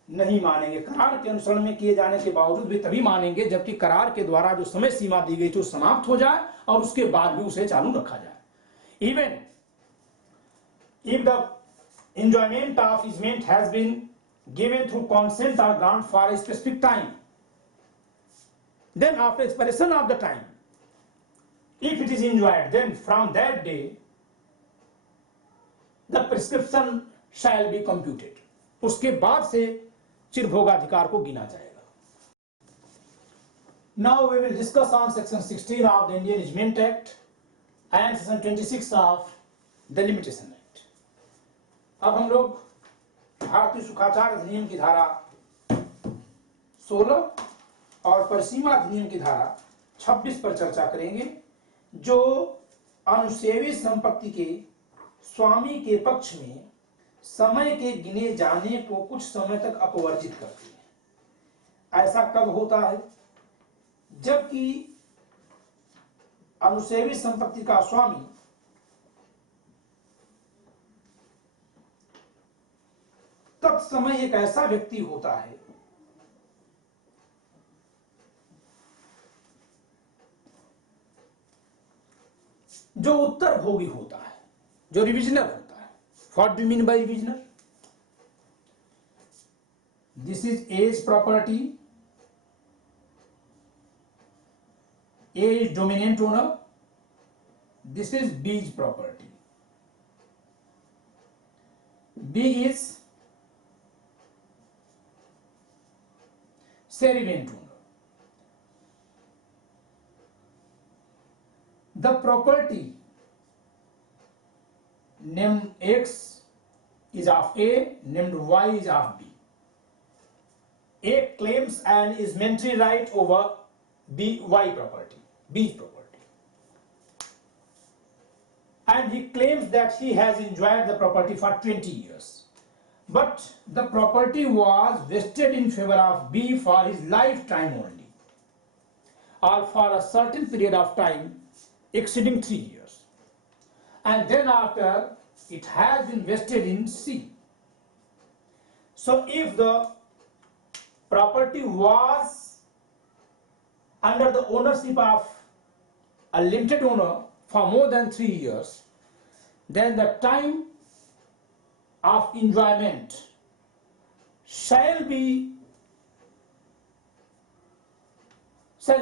नहीं मानेंगे। करार के अनुसरण में किए जाने के बावजूद भी तभी मानेंगे जबकि करार के द्वारा जो समय सीमा दी गई थी समाप्त हो जाए और उसके बाद भी उसे चालू रखा जाए। Even if the enjoyment of easement has been given through consent or grant for a specific time, then after expiration of the time, if it is enjoyed, then from that day the prescription shall be computed. उसके बाद से चिरभोगाधिकार को गिना जाएगा। Now we will discuss on section 16 of the Indian Easement Act and section 26 of the Limitation Act. अब हम लोग भारतीय सुखाचार अधिनियम की धारा 16 और परिसीमा अधिनियम की धारा 26 पर चर्चा करेंगे, जो अनुसेवी संपत्ति के स्वामी के पक्ष में समय के गिने जाने को कुछ समय तक अपवर्जित करती है। ऐसा कब होता है? जबकि अनुसेवी संपत्ति का स्वामी तत्समय एक ऐसा व्यक्ति होता है जो उत्तर भोगी होता है, जो रिविजनर होता है। What do you mean by revisioner? This is A's property. A is dominant owner. This is B's property. B is servant owner. The property named X is of A, named Y is of B. A claims an easementary right over Y property, B's property. And he claims that he has enjoyed the property for 20 years. But the property was vested in favor of B for his lifetime only, or for a certain period of time exceeding 3 years. And then after it has been vested in C. So if the property was under the ownership of a limited owner for more than 3 years, then the time of enjoyment shall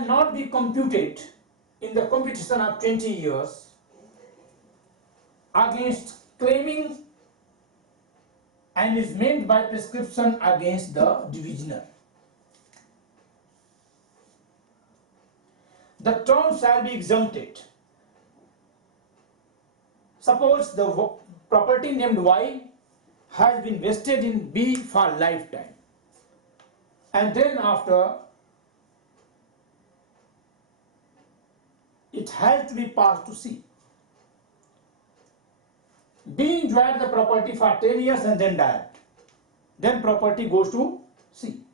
not be computed in the computation of 20 years against claiming, and is meant by prescription against the divisioner. The term shall be exempted. Suppose the property named Y has been vested in B for lifetime, and then after it has to be passed to C. B enjoyed the property for 10 years and then died. Then property goes to C.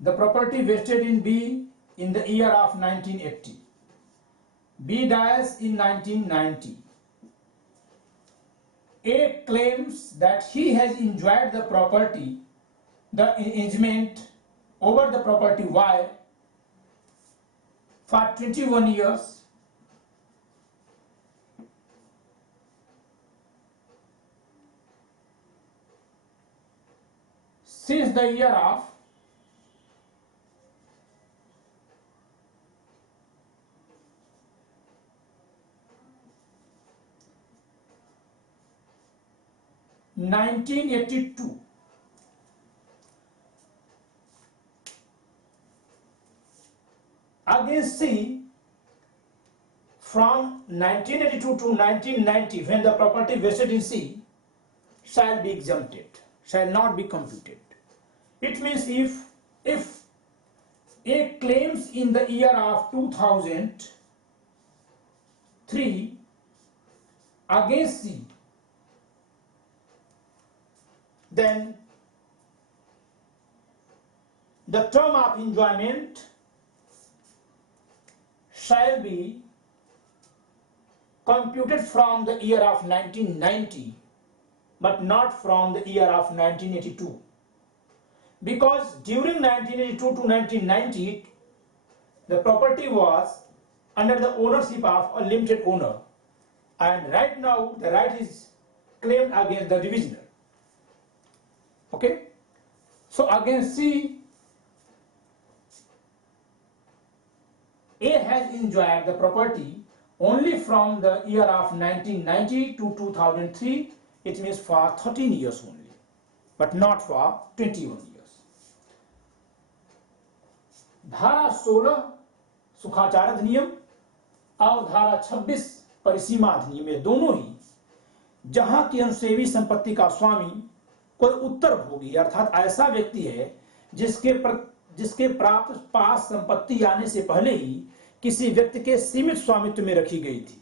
The property vested in B in the year of 1980. B dies in 1990. A claims that he has enjoyed the property, the arrangement over the property Y for 21 years. Since the year of 1982. Against C, from 1982 to 1990, when the property vested in C, shall be exempted, shall not be computed. It means if A claims in the year of 2003 against C, then the term of enjoyment shall be computed from the year of 1990, but not from the year of 1982. Because during 1982 to 1990, the property was under the ownership of a limited owner, and right now the right is claimed against the divisioner. Okay? So against C, A has enjoyed the property only from the year of 1990 to 2003. It means for 13 years only, but not for 21 years. धारा 16 सुखाचार अधिनियम और धारा 26 परिसीमा अधिनियम, में दोनों ही जहां की अनुसेवी संपत्ति का स्वामी कोई उत्तर भोगी अर्थात ऐसा व्यक्ति है जिसके प्राप्त पास संपत्ति आने से पहले ही किसी व्यक्ति के सीमित स्वामित्व में रखी गई थी।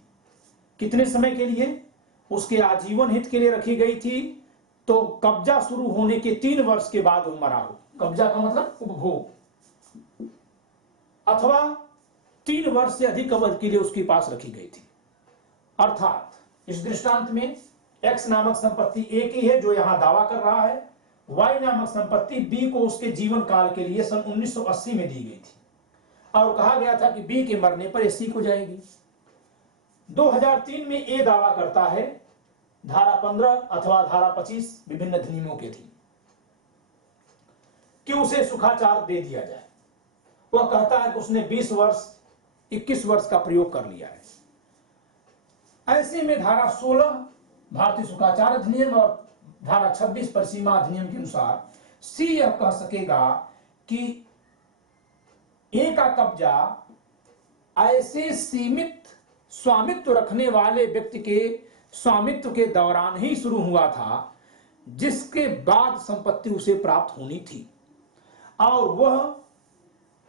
कितने समय के लिए? उसके आजीवन हित के लिए रखी गई थी। तो कब्जा शुरू होने के 3 वर्ष के बाद वो मरा हो। कब्जा का मतलब उपभोग, अथवा 3 वर्ष से अधिक अवधि के लिए उसके पास रखी गई थी। अर्थात इस दृष्टांत में X नामक संपत्ति A की है जो यहां दावा कर रहा है, Y नामक संपत्ति B को उसके जीवन काल के लिए सन 1980 में दी गई थी और कहा गया था कि B के मरने पर C को जाएगी। 2003 में A दावा करता है, धारा 15 अथवा धारा 25 विभिन्न अधिनियमों के थी, कि उसे सुखाचार दे दिया जाए। वह कहता है कि उसने 21 वर्ष का प्रयोग कर लिया है। ऐसे में धारा 16 भारतीय सुखाचार अधिनियम और धारा 26 परिसीमा अधिनियम के अनुसार सी यह कह सकेगा कि ए का कब्जा ऐसे सीमित स्वामित्व रखने वाले व्यक्ति के स्वामित्व के दौरान ही शुरू हुआ था जिसके बाद संपत्ति उसे प्राप्त होनी थी, और वह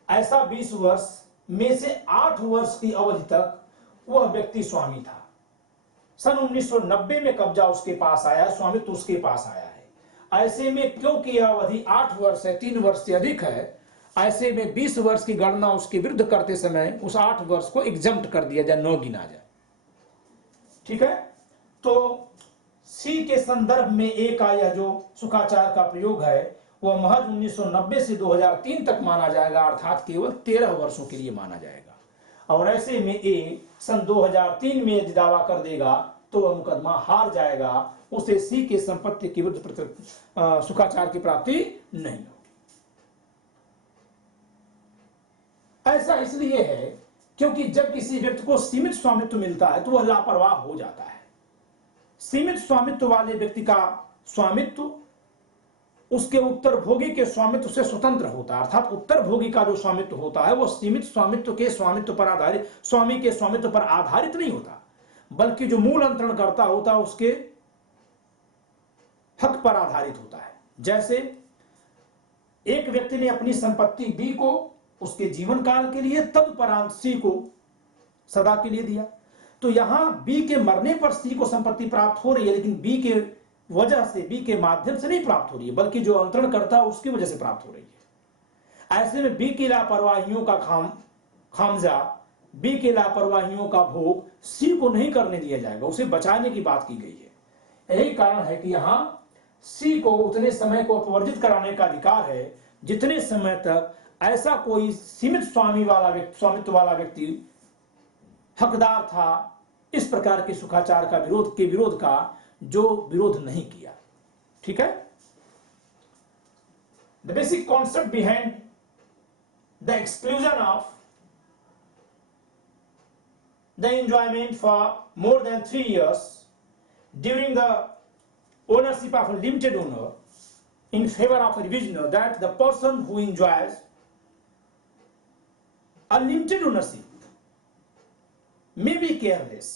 ऐसा 20 वर्ष में से 8 वर्ष की अवधि तक वह व्यक्ति स्वामी था। सन 1990 में कब्जा उसके पास आया, स्वामित्व उसके पास आया है। ऐसे में क्योंकि यह अवधि 8 वर्ष है, 3 वर्ष से अधिक है, ऐसे में 20 वर्ष की गणना उसके विरुद्ध करते समय उस 8 वर्ष को एग्जम्प्ट कर दिया जाए, न गिना जाए। ठीक है? तो सी के संदर्भ में ए का यह जो सुखाचार का प्रयोग है वह महज 1990 से 2003 तक माना जाएगा, अर्थात केवल 13 वर्षों के लिए माना जाएगा। और ऐसे में ए सन 2003 में यदि दावा कर देगा तो वह मुकदमा हार जाएगा, उसे सी के संपत्ति के विरुद्ध सुखाचार की प्राप्ति नहीं होगी। ऐसा इसलिए है क्योंकि जब किसी व्यक्ति को सीमित स्वामित्व मिलता है तो वह लापरवाह हो जाता है। सीमित स्वामित्व वाले व्यक्ति का स्वामित्व उसके उत्तरभोगी के स्वामित्व से स्वतंत्र होता है, अर्थात उत्तरभोगी का जो स्वामित्व होता है वह सीमित स्वामित्व के स्वामित्व पर आधारित, स्वामी के स्वामित्व पर आधारित नहीं होता, बल्कि जो मूल अंतरण करता होता है उसके हक पर आधारित होता है। जैसे एक व्यक्ति ने अपनी संपत्ति बी को उसके जीवन काल के लिए, तदुपरांत सी को सदा के लिए दिया, तो यहां बी के मरने पर सी को संपत्ति प्राप्त हो रही है, लेकिन बी के वजह से, बी के माध्यम से नहीं प्राप्त हो रही है, बल्कि जो अंतरण करता है उसकी वजह से प्राप्त हो रही है। ऐसे में बी की लापरवाहियों का खामजा, बी की लापरवाहियों का भोग सी को नहीं करने दिया जाएगा, उसे बचाने की बात की गई है। यही कारण है कि यहां सी को उतने समय को अपवर्जित कराने का अधिकार है जितने समय तक ऐसा कोई सीमित स्वामित्व वाला व्यक्ति हकदार था इस प्रकार के सुखाचार का विरोध का जो विरोध नहीं किया। ठीक है। The basic concept behind the exclusion of the enjoyment for more than 3 years during the ownership of a limited owner in favor of a divisioner, that the person who enjoys a limited ownership may be careless,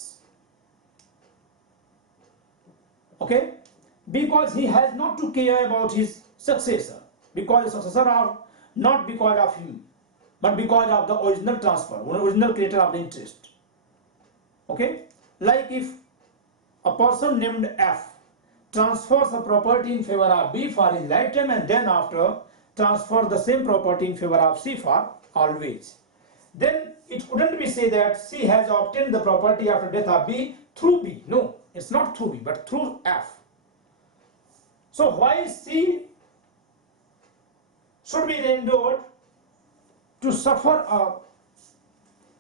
okay, because he has not to care about his successor, because the successor are not because of him but because of the original transfer, original creator of the interest. Okay, like if a person named F transfers a property in favor of B for his lifetime and then after transfer the same property in favor of C for always, then it couldn't be said that C has obtained the property after death of B through B. No, it's not through B but through F. So why C should be endured to suffer a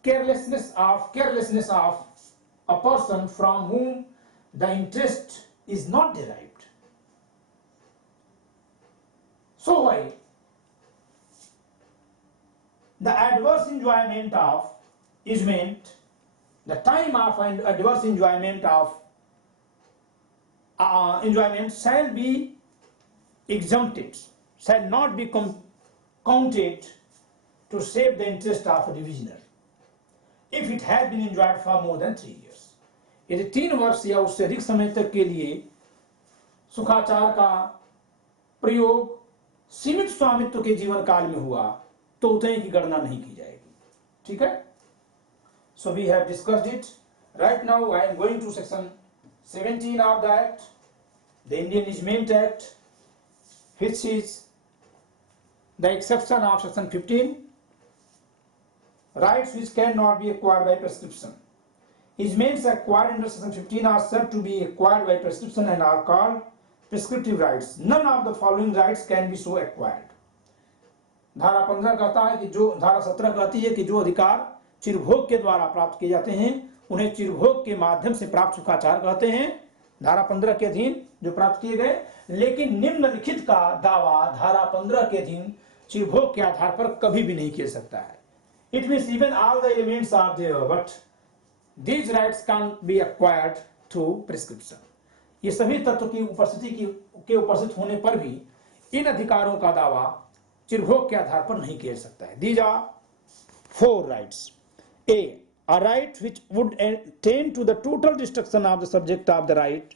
carelessness of a person from whom the interest is not derived? So why the adverse enjoyment of easement, the time of adverse enjoyment of enjoyment shall be exempted, shall not be counted to save the interest of a divisioner if it has been enjoyed for more than 3 years. यदि 3 वर्ष या उससे अधिक समय तक के लिए सुखाचार का प्रयोग सीमित स्वामित्व के जीवन काल में हुआ तो उतने की गणना नहीं की जाएगी। ठीक है। So we have discussed it. Right now I am going to section 17 of the act, the Indian easement act, which is the exception of section 15, rights which can not be acquired by prescription. Easements acquired under section 15 are said to be acquired by prescription and are called prescriptive rights. None of the following rights can be so acquired. धारा 15 कहता है कि जो, धारा 17 कहती है कि जो अधिकार चिरभोग के द्वारा प्राप्त किए जाते हैं उन्हें चिरभोग के माध्यम से प्राप्त सुखाचार कहते हैं, धारा 15 के अधीन जो प्राप्त किए गए। लेकिन निम्नलिखित का दावा धारा 15 के अधीन चिरभोग के आधार पर कभी भी नहीं किया सकता है। It means even all the elements are there, but these rights can't be acquired through prescription. ये सभी तत्व की उपस्थिति के उपस्थित होने पर भी इन अधिकारों का दावा चिरभोग के आधार पर नहीं किया जा सकता है। These are 4 rights. A right which would tend to the total destruction of the subject of the right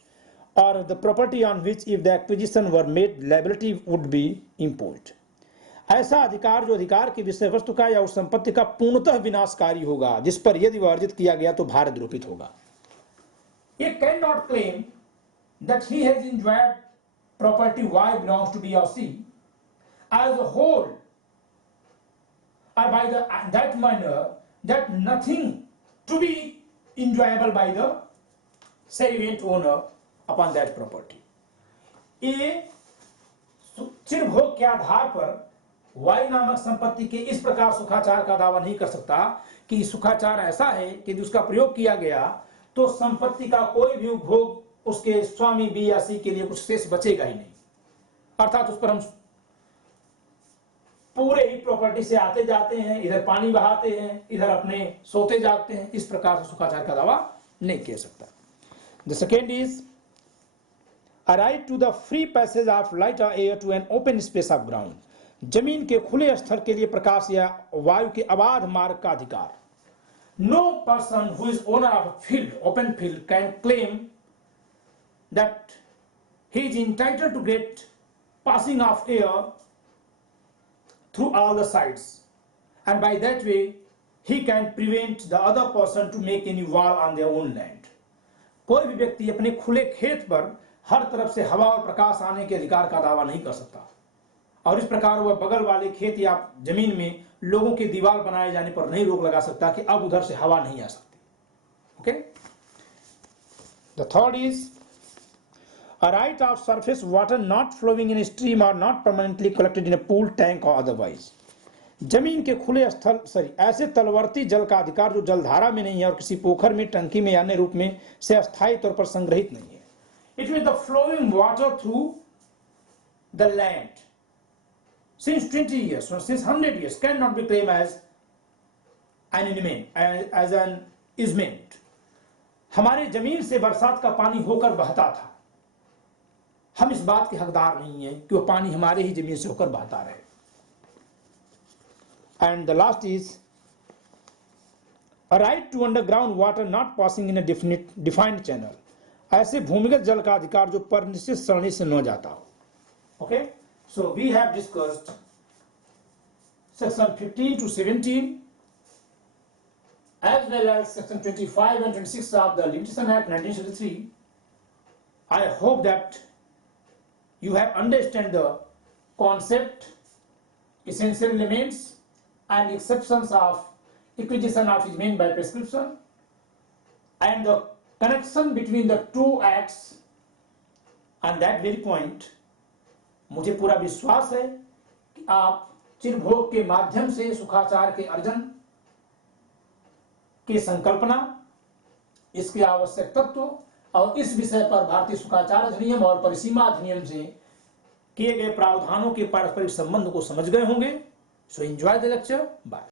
or the property on which if the acquisition were made liability would be imposed. ऐसा अधिकार जो अधिकार की विषय वस्तु का या उस संपत्ति का पूर्णतः विनाशकारी होगा जिस पर यदि वह अर्जित किया गया तो भार द्रोपित होगा। He cannot claim that he has enjoyed property Y belongs to B or C as a whole or by that manner that nothing to be enjoyable by the servant owner upon that property. A चिरभोग के आधार पर Y नामक संपत्ति के इस प्रकार सुखाचार का दावा नहीं कर सकता कि सुखाचार ऐसा है कि यदि उसका प्रयोग किया गया तो संपत्ति का कोई भी उपभोग उसके स्वामी बी या सी के लिए कुछ शेष बचेगा ही नहीं, अर्थात उस पर हम पूरे ही प्रॉपर्टी से आते जाते हैं, इधर पानी बहाते हैं, इधर अपने सोते जागते हैं, इस प्रकार से सुखाचार का दावा नहीं किया सकता। The second is a right to the free passage of light or air to an open space of ground, जमीन के खुले स्थल के लिए प्रकाश या वायु के अबाध मार्ग का अधिकार। No person who is owner of a field, open field, can claim that he is entitled to get passing of air through all the sides, and by that way he can prevent the other person to make any wall on their own land. कोई भी व्यक्ति अपने खुले खेत पर हर तरफ से हवा और प्रकाश आने के अधिकार का दावा नहीं कर सकता, और इस प्रकार वह बगल वाले खेत या जमीन में लोगों के दीवार बनाए जाने पर नहीं रोक लगा सकता कि अब उधर से हवा नहीं आ सकती। Okay, the third is a right of surface water not flowing in a stream or not permanently collected in a pool, tank or otherwise, जमीन के खुले स्थल ऐसे तलवर्ती जल का अधिकार जो जलधारा में नहीं है और किसी पोखर में, टंकी में या अन्य रूप में से अस्थायी तौर पर संग्रहित नहीं है। It means the flowing water through the land since 20 years or since 100 years cannot be claimed as an easement। हमारे जमीन से बरसात का पानी होकर बहता था, हम इस बात के हकदार नहीं है कि वह पानी हमारे ही जमीन से होकर बहता रहे। And the last is a right to underground water not passing in a defined channel, ऐसे भूमिगत जल का अधिकार जो पर निश्चित सरणी से न जाता हो। Okay, so we have discussed section 15 to 17 as well as section 25 and 26 of the Limitation Act 1973. I hope that you have understand the concept, essential elements and exceptions of acquisition of easement by prescription and the connection between the two acts। on that very point मुझे पूरा विश्वास है कि आप चिरभोग के माध्यम से सुखाचार के अर्जन की संकल्पना, इसके आवश्यक तत्व और इस विषय पर भारतीय सुखाचार अधिनियम और परिसीमा अधिनियम से किए गए प्रावधानों के पारस्परिक संबंध को समझ गए होंगे। So enjoy the lecture, bye.